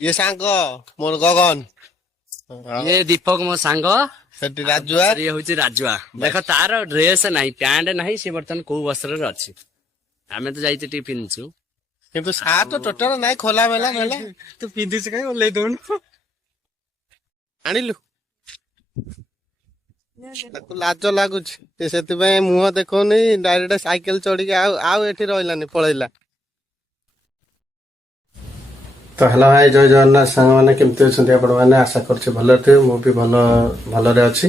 ये सांग मोर गगन ये दीपक मो सांग सेठी राजुआ ये हूँ राजुआ देख तार ड्रेस नहीं पैंट नहीं सी बर्तमान कौ वस्त्र अच्छी आम तो जाइए टी पिंधु किंतु सात तो टोटल नाइ खोला मेला मेला तू पिंधिस कहीं ओल्लै दौनु आनिलु ताकू लाज लागुଛି ସେଥିପାଇଁ ମୁହଁ ଦେଖଉନି ଡାଇରେକ୍ଟ ସାଇକେଲ ଚଢିକି ଆଉ ଏଠି ରହିଲାନି ପଳେଇଲା। ତ ହ୍ୟାଲୋ ଭାଇ ଜୟ ଜଗନ୍ନାଥ ସାଙ୍ଗମାନେ କେମିତି ଅଛନ୍ତି ଆପଣମାନେ ଆଶା କରୁଛି ଭଲରେ ଥିବେ ମୁଁ ବି ଭଲରେ ଅଛି।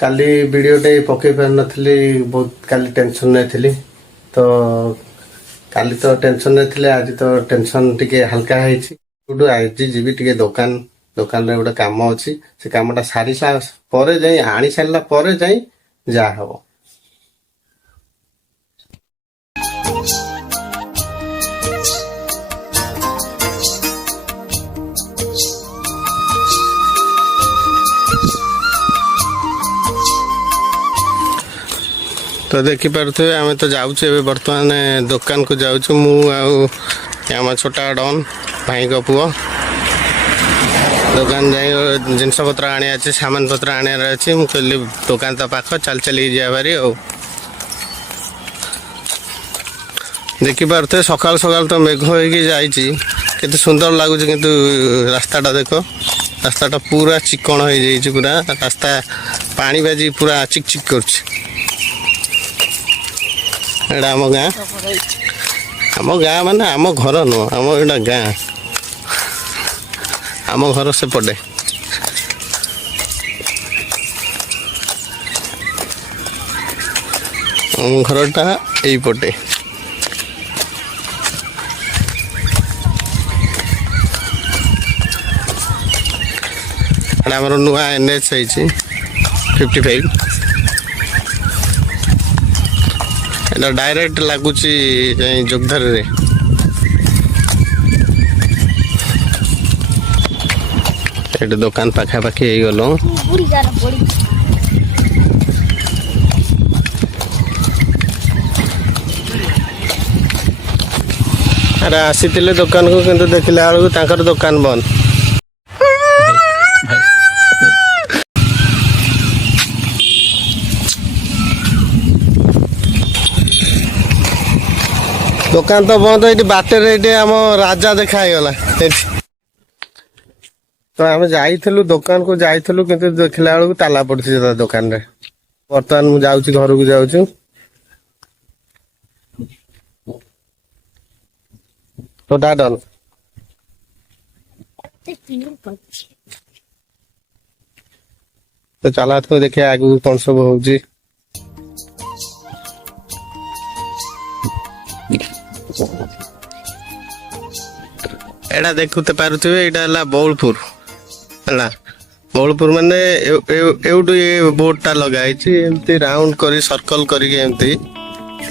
କାଲି ଭିଡ଼ିଓଟେ ପକେଇ ପାରିନଥିଲି ବହୁତ କାଲି ଟେନସନରେ ଥିଲି ତ କାଲି ତ ଟେନସନରେ ଥିଲେ ଆଜି ତ ଟେନସନ ଟିକେ ହାଲକା ହେଇଛି। ଆଜି ଯିବି ଟିକେ ଦୋକାନରେ ଗୋଟେ କାମ ଅଛି ସେ କାମଟା ସାରି ପରେ ଯାଇ ଆଣି ସାରିଲା ପରେ ଯାଇ ଯାହା ହବ। तो देखिपे आम तो जाऊँ बर्तमान दुकान को जाऊँ मु आम छोटा डन भाई को पुओ दुकान जाए जिनस पत्र आने अच्छे सामान पत्र आने अच्छे मुझे कहली दुकान तो पाख चल चल जा पारि देखिपे सकाल सकाल तो मेघ हो केते सुंदर लगुच किंतु रास्ताटा देख रास्ताटा पूरा चिकण हो जाइए पूरा रास्ता पानी बाजी पूरा चिक चिक कर आम गाँ माने आम घर नुह आम एटा गाँ आम घर सेपटे आम घरटा यहीपटे आमर नुआ NH 55 एटा डायरेक्ट लगुच जोगधर रे एटा दुकान पाखापाखि हो गल अरे आसी दुकान को किंतु देखला बेलू दुकान बंद दुकान तो बंद ये बाटर ये आम राजा देखागला तो आम जाइलु दुकान को जाइलु किंतु देखला बेलू ताला पड़ी दुकान रे बर्तमान मुझे जाऊँ घर को जाऊँ तो डन तो चला तो देखिए आगू कौन सब हो एटा देखुते पारुथिबे एटा हला बौलपुर हला बौलपुर माने एउडू ये बोर्डटा लगाइछि एमती राउंड करी सर्कल करी एमती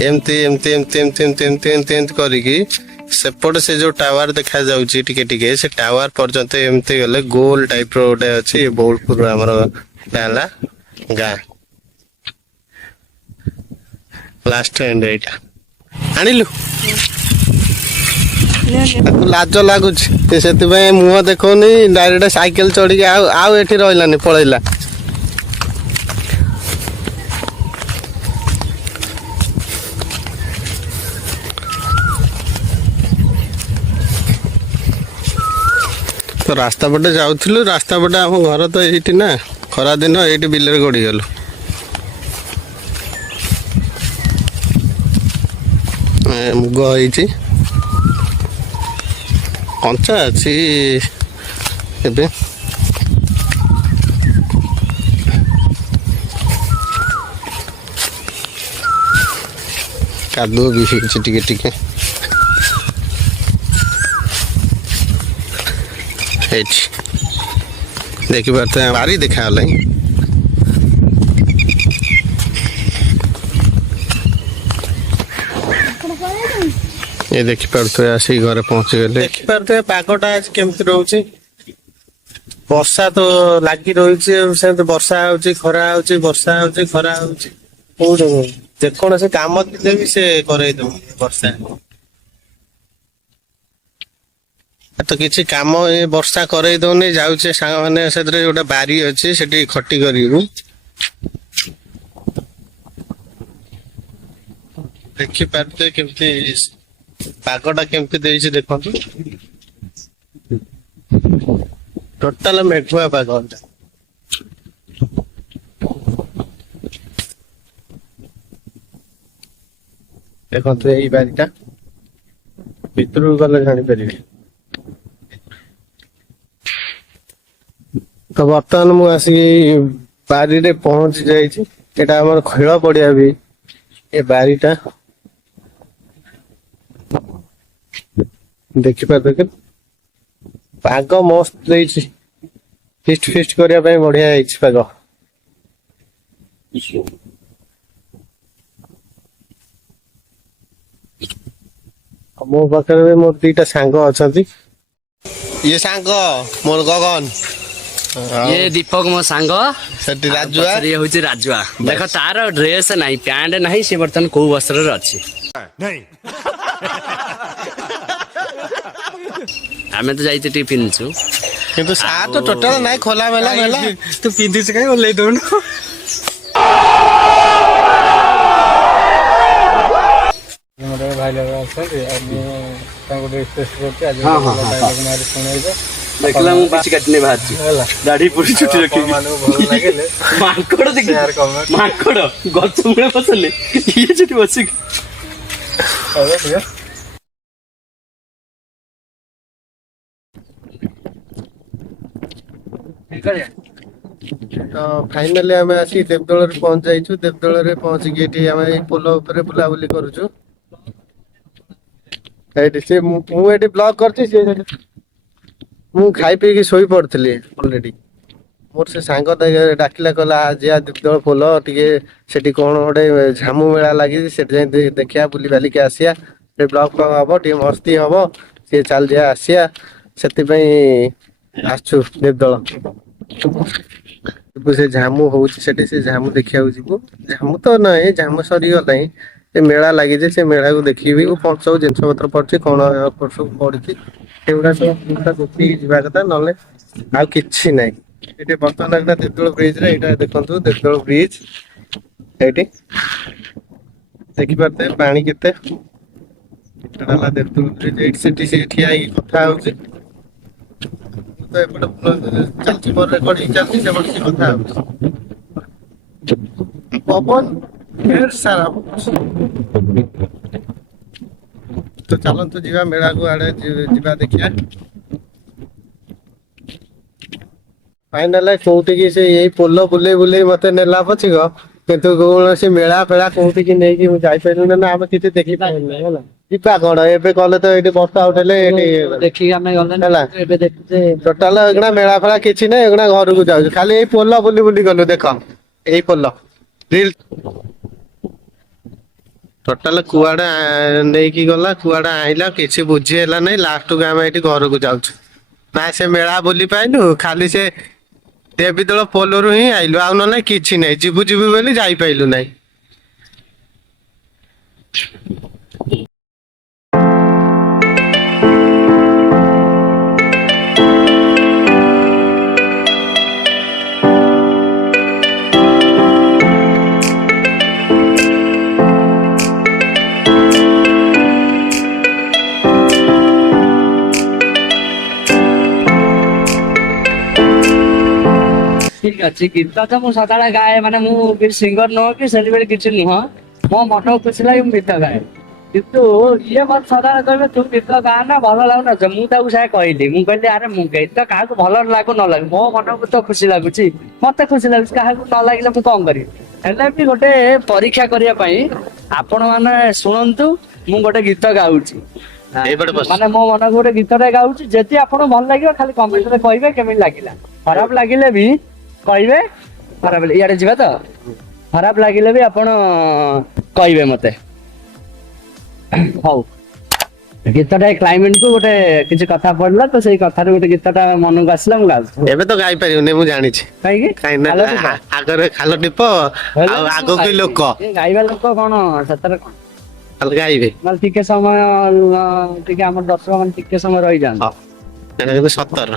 एमती एमती एमती एमती एमती एमती एमती एमती करी सेपट से जो टावर देखा जाउछि टिके टिके से टावर पर्यंत एमती गले गोल टाइप रो ओटे अछि बौलपुर हमर डाला गाँ लास्ट एंड एटा आनिलु लाज लगुच मुह देखनी डायरेक्ट साइकेल चढ़ी आठी रही पलैला तो रास्ता पटे जाऊँ रास्ता पटे आम घर तो ये ना खरा दिन ये बिलर गड़ी गलु मुग हो कंचा अच्छी एबे कादुओ भी टिके टिके देखी पारते बारी देखा ये देखी पारे आसिक घरे पहुंची गले देखी पारे पागटा आज केमती रोचे वर्षा तो लगी रही से वर्षा होची खरा होची वर्षा होची खरा होची जेकोसी काम थे भी से करे वर्षा तो ତ କିଛି କାମ ଏ ବର୍ଷା କରେଇ ଦଉନି, ଯାଉଛେ ସାଙ୍ଗମାନେ ସେଥିରେ ଗୋଟେ ବାରି ଅଛି ସେଠି ଖଟି କରିବୁ। ଦେଖିପାରୁଥିବେ କେମିତି ପାଗଟା କେମିତି ଦେଇଛି ଦେଖନ୍ତୁ, ଟୋଟାଲ ମେଘୁଆ ପାଗ। ଦେଖନ୍ତୁ ଏଇ ବାରିଟା ଭିତରକୁ ଗଲେ ଜାଣିପାରିବେ। ତ ବର୍ତ୍ତମାନ ମୁଁ ଆସିକି ବାରିରେ ପହଞ୍ଚି ଯାଇଛି। ଏଟା ଆମର ଖେଳ ପଡିଆ ବି ଏ ବାରିଟା ଦେଖିପାରୁଥିବେ। ପାଗ ମସ୍ତ ଦେଇଛି, ଫିଷ୍ଟ ଫିଷ୍ଟ କରିବା ପାଇଁ ବଢିଆ ହେଇଛି ପାଗ। ମୋ ପାଖରେ ବି ମୋର ଦିଟା ସାଙ୍ଗ ଅଛନ୍ତି। ଇଏ ସାଙ୍ଗ ମୋର ଗଗନ, ଇଏ ଦୀପକ ମୋ ସାଙ୍ଗ, ସେଠି ରାଜୁଆ, ପଛରେ ଇଏ ହଉଛି ରାଜୁଆ। ଦେଖ ତାର ଡ୍ରେସ ନାହିଁ, ପ୍ୟାଣ୍ଟ ନାହିଁ, ସେ ବର୍ତ୍ତମାନ କୋଉ ବସ୍ତ୍ରରେ ଅଛି। ଆମେ ତ ଯାଇଛୁ ଟିକେ ପିନ୍ଧୁଛୁ, କିନ୍ତୁ ସାର୍ଟ ଟୋଟାଲ ନାହିଁ, ଖୋଲା ମେଲା ମେଲା। ତୁ ପିନ୍ଧିଛୁ କାଇଁ ଓହ୍ଲେଇ ଦଉନୁ। ମୋର ଭାଇ ଲୋକ ଅଛନ୍ତି, ଆଉ ମୁଁ ତାଙ୍କୁ ରିକ୍ୱେଷ୍ଟ କରୁଛି ଆଜି ଡାଇଲଗ ମାରି ଶୁଣେଇବେ। ଦେଖିଲା ମୁଁ କିଛି କାଟିନି ବାହାରିଛି, ହେଲା ଦାଢି ପଡି ଚୁଟି ରଖିବି। ମାନଙ୍କୁ ଭଲ ଲାଗିଲେ ମାଙ୍କଡ ଦେଖି, share, comment। ମାଙ୍କଡ ଗଛ ମୂଳେ ବସିଲେ ଇଏ ସେଠି ବସିକି କହିବେ ଟିକେ। ତ ଫାଇନାଲି ଆମେ ଆସି ଦେବଦଳରେ ପହଞ୍ଚି ଯାଇଛୁ। ଦେବଦଳରେ ପହଞ୍ଚିକି ଏଠି ଆମେ ଏଇ ପୋଲ ଉପରେ ବୁଲାବୁଲି କରୁଛୁ। ଏଇଠି ସେ ମୁଁ ଏଠି ବ୍ଲଗ କରିଛି, ସେ ମୁଁ ଖାଇ ପିଇକି ଶୋଇ ପଡିଥିଲି ଅଲରେଡି। ମୋର ସେ ସାଙ୍ଗ ଡାକିଲା, କହିଲା ଯିଆ ଦେବଦଳ ପୋଲ ଟିକେ, ସେଠି କଣ ଗୋଟେ ଝାମୁ ମେଳା ଲାଗିଛି, ସେଠି ଯାଇ ଦେଖିବା ବୁଲି ବାଲିକି ଆସିବା, ସେ ବ୍ଲଗ ଫ୍ଲଗ ହବ, ଟିକେ ମସ୍ତି ହବ, ସିଏ ଚାଲ ଯିବା ଆସିବା। ସେଥିପାଇଁ ଆସିଛୁ ଦେବଦଳ। ସେ ଝାମୁ ହଉଛି ସେଠି, ସେ ଝାମୁ ଦେଖିବାକୁ ଯିବୁ। ଝାମୁ ତ ନାହିଁ, ଝାମୁ ସରିଗଲାଣି, ସେ ମେଳା ଲାଗିଛି, ସେ ମେଳାକୁ ଦେଖିବି। କଣ ସବୁ ଜିନିଷ ପତ୍ର ପଡିଛି, କଣ ସବୁ ପଡିଛି, ସେଗୁଡା ସବୁ ଦେଖିକି ଯିବା କଥା, ନହେଲେ ଆଉ କିଛି ନାହିଁ। ଏଠି ବର୍ତ୍ତମାନ ଏଇଟା ଦେବଦଳ ବ୍ରିଜ ରେ, ଏଇଟା ଦେଖନ୍ତୁ ଦେବଦଳ ବ୍ରିଜ। ଏଇଠି ଦେଖିପାରୁଥିବେ ପାଣି କେତେ, ଏଇଟା ହେଲା ଦେବଦଳ ବ୍ରିଜ। ଏଇଠି ସେଠି ସେ ଠିଆ ହେଇକି କଥା ହଉଛି। ତ ଏପଟେ ଚାଲିଛି, ମୋର ରେକର୍ଡିଂ ଚାଲିଛି, ସେପଟେ ସେ କଥା ହଉଛି। ପବନ ଢେର ସାରା ହଉଛି। ତ ଚାଲନ୍ତୁ ଯିବା ମେଳାକୁ ଆଡେ, ଯିବା ଦେଖିବା। ଫାଇନାଲ କୋଉଠିକି ସେ ଏଇ ପୋଲ ବୁଲେଇ ବୁଲେଇ ମତେ ନେଲା ପଛିକ, କିନ୍ତୁ କୌଣସି ମେଳା ଫେଳା କୋଉଠିକି ନେଇକି ମୁଁ ଯାଇପାରିଲୁନି ନା, ଆମେ କିଛି ଦେଖିପାରିଲୁନି। ହେଲା ଯିବା କଣ, ଏବେ ଗଲେ ତ ଏଇଠି ବର୍ଷା ଉଠେଇଲେ ଏଇଠି ଦେଖିକି ଆମେ ଗଲେ ହେଲା। ଏବେ ଦେଖୁଛେ ଟୋଟାଲ ଏଗୁଡା ମେଳା ଫେଳା କିଛି ନାହିଁ, ଏଗୁଡା ଘରକୁ ଯାଉଛୁ। ଖାଲି ଏଇ ପୋଲ ବୁଲି ବୁଲି ଗଲୁ। ଦେଖ ଏଇ ପୋଲ ଟୋଟାଲ କୁଆଡେ ନେଇକି ଗଲା, କୁଆଡେ ଆଇଲା, କିଛି ବୁଝି ହେଲା ନାହିଁ। ଲାଷ୍ଟକୁ ଆମେ ଏଇଠି ଘରକୁ ଯାଉଛୁ। ନା ସେ ମେଳା ବୁଲି ପାଇଲୁ, ଖାଲି ସେ ଦେବୀଦଳ ପୋଲରୁ ହିଁ ଆଇଲୁ, ଆଉ ନହେଲେ କିଛି ନାହିଁ। ଯିବୁ ଯିବୁ ବୋଲି ଯାଇପାଇଲୁ ନାହିଁ। ଠିକ ଅଛି। ଗୀତ ତ ମୁଁ ସଦାବେଳେ ଗାଏ, ମାନେ ମୁଁ ସିଙ୍ଗର ନୁହଁ କି ସେଲିବ୍ରିଟି କିଛି ନୁହଁ, ମୋ ମନକୁ ଖୁସି ଲାଗି ମୁଁ ଗୀତ ଗାଏ। କିନ୍ତୁ ଇଏ ମତେ ସଦାବେଳେ କହିବେ ତୁ ଗୀତ ଗା ନା, ଭଲ ଲାଗୁନଥିବ। ମୁଁ ତାକୁ ସେୟା କହିଲି, ମୁଁ କହିଲି ଆରେ ମୁଁ ଗୀତ କାହାକୁ ଭଲ ଲାଗୁ ନ ଲାଗୁ, ମୋ ମନକୁ ତ ଖୁସି ଲାଗୁଛି, ମତେ ଖୁସି ଲାଗୁଛି, କାହାକୁ ନ ଲାଗିଲେ ମୁଁ କଣ କରିବି। ହେଲେ ବି ଗୋଟେ ପରୀକ୍ଷା କରିବା ପାଇଁ ଆପଣ ମାନେ ଶୁଣନ୍ତୁ, ମୁଁ ଗୋଟେ ଗୀତ ଗାଉଛି, ମାନେ ମୋ ମନକୁ ଗୋଟେ ଗୀତଟେ ଗାଉଛି। ଯଦି ଆପଣଙ୍କୁ ଭଲ ଲାଗିବ ଖାଲି କମେଣ୍ଟରେ କହିବେ କେମିତି ଲାଗିଲା। ଖରାପ ଲାଗିଲେ ବି କହିବେ, ଖରାପ ଇଆଡେ ଯିବା ତ, ଖରାପ ଲାଗିଲେ ବି ଆପଣ କହିବେ ମତେ। ହଉ, ଗୀତଟା କ୍ଲାଇମେଟ କୁ ଗୋଟେ କିଛି କଥା ପଡିଲା ତ, ସେଇ କଥାରୁ ଗୋଟେ ଗୀତଟା ମନକୁ ଆସିଲା, ମୁଁ ଗାଉଛି। ଏବେ ତ ଗାଇ ପାରିବୁନି, ମୁଁ ଜାଣିଛି, କାହିଁକି? ଆଗରେ ଖାଲ ଟିପ ଆଉ ଆଗକୁ ଲୋକ, ଗାଇବା ଲୋକ କଣ ସେଥିରେ କଣ ଖାଲି ଗାଇବେ। ନହେଲେ ଟିକେ ସମୟ, ଟିକେ ଆମର ଦର୍ଶକ ମାନେ ଟିକେ ସମୟ ରହିଯାଆନ୍ତି। ଏଇଟା କିନ୍ତୁ ସତର।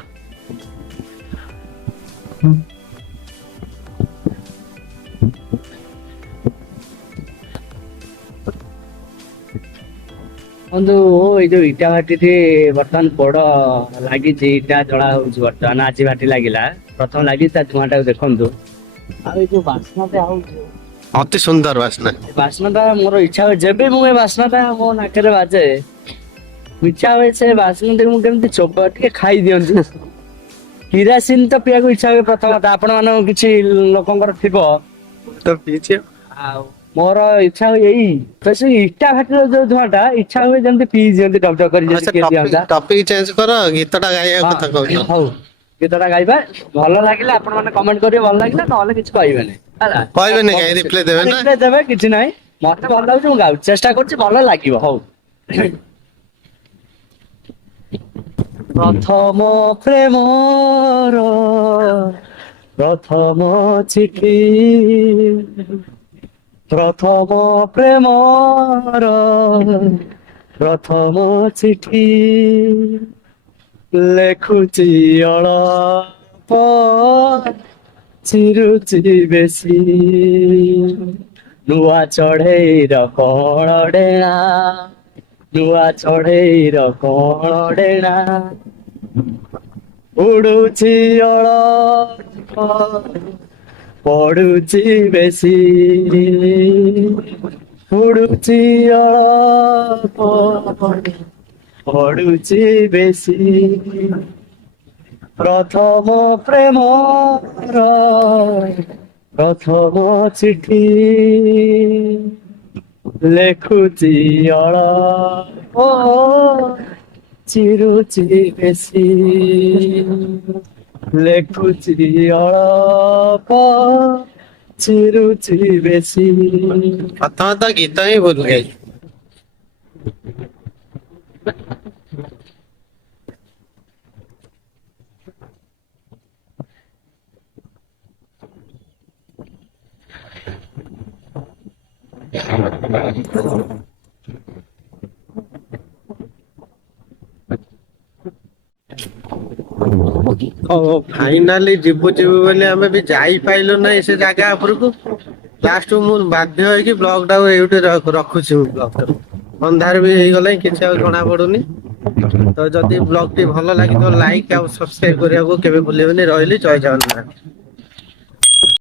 ବନ୍ଧୁ ଏଇ ଯୋଉ ଇଟା ଭାଟିରେ ବର୍ତ୍ତମାନ ପୋଡ ଲାଗିଛି, ଇଟା ଜଳା ହଉଛି ବର୍ତ୍ତମାନ, ଆଜି ଭାଟି ଲାଗିଲା, ପ୍ରଥମ ଲାଗିଛି ତା ଧୂଆଁ ଟାକୁ ଦେଖନ୍ତୁ। ଆଉ ଏଇ ଯୋଉ ବାସ୍ନାଟା ହଉଛି, ଅତି ସୁନ୍ଦର ବାସ୍ନା। ଏ ବାସ୍ନାଟା ମୋର ଇଚ୍ଛା ହୁଏ, ଯେବେ ମୁଁ ଏ ବାସ୍ନାଟା ମୋ ନାକରେ ବାଜେ ଇଚ୍ଛା ହୁଏ ସେ ବାସ୍ନାଟାକୁ ମୁଁ କେମିତି ଚୋପା ଟିକେ ଖାଇ ଦିଅନ୍ତି। କିରାସିନ ତ ପିଇବାକୁ ଇଚ୍ଛା ହୁଏ ପ୍ରଥମ କଥା, ଆପଣ ମାନଙ୍କ କିଛି ଲୋକଙ୍କର ଥିବ। ତ ପିଇଛି। ଆଉ ମୋର ଇଚ୍ଛା ହୁଏ ଏଇ ତ ସେଇ ଇଟା ଭାଟିର ଯୋଉ ଧୂଆଁଟା ଇଚ୍ଛା ହୁଏ ଯେମିତି ପିଇ ଦିଅନ୍ତି ଟକ୍ ଟକ୍ କରି, ଯଦି ସେ କିଏ ଦିଅନ୍ତା। ଟପିକ ଚେଞ୍ଜ କର, ଗୀତଟା ଗାଇବା ହଁ କଥା କହୁଛ। ହଉ, ଗୀତଟା ଗାଇବା। ଭଲ ଲାଗିଲା ଆପଣ ମାନେ କମେଣ୍ଟ କରିବେ ଭଲ ଲାଗିଲା, ନହେଲେ କିଛି କହିବେନି ହେଲା। କହିବେନି କାଇଁ, ରିପ୍ଲାଏ ଦେବେ ନା। ରିପ୍ଲାଏ ଦେବେ, କିଛି ନାହିଁ। ମତେ ଭଲ ଲାଗୁଛି ମୁଁ ଗାଉଛି, ଚେଷ୍ଟା କରୁଛି ଭଲ ଲାଗିବ। ହଉ। ପ୍ରଥମ ପ୍ରେମର ପ୍ରଥମ ଚିଠି, ପ୍ରଥମ ପ୍ରେମର ପ୍ରଥମ ଚିଠି, ଲେଖୁଛି ଅଳପ ଚିରୁଛି ବେଶୀ, ନୂଆ ଚଢେଇର କଣ ଡେଣା, ନୂଆ ଚଢେଇର କଣ ଡେଣା, ଉଡୁଛି ଅଳପ ପଡୁଛି ବେଶୀ, ଉଡୁଛି ଅଳପ ପଡୁଛି ବେଶୀ, ପ୍ରଥମ ପ୍ରେମର ପ୍ରଥମ ଚିଠି, ଲେଖୁଛି ଅଳପ ଚିରୁଛି ବେଶୀ, ଲେଖୁଛି ଅଳପ ଚିରୁଛି ବେଶୀ। ପ୍ରଥମେ ତ ଗୀତ ହିଁ ଭୁଲ ଗାଇ। ଫାଇନାଲି ଯିବୁ ଯିବୁ ବୋଲି ଆମେ ବି ଯାଇପାଇଲୁ ନାହିଁ ସେ ଜାଗା ଉପରକୁ। ଲାଷ୍ଟ ମୁଁ ବାଧ୍ୟ ହେଇକି ବ୍ଲଗ ଟାକୁ ଏଇଠି ରଖୁଛି। ବ୍ଲଗ ଟାକୁ ଅନ୍ଧାର ବି ହେଇଗଲାଣି, କିଛି ଆଉ ଜଣା ପଡୁନି। ତ ଯଦି ବ୍ଲଗ ଟି ଭଲ ଲାଗିଥିବ ଲାଇକ୍ ଆଉ ସବସ୍କ୍ରାଇବ କରିବାକୁ କେବେ ଭୁଲିବେନି। ରହିଲି, ଜୟ ଜଗନ୍ନାଥ।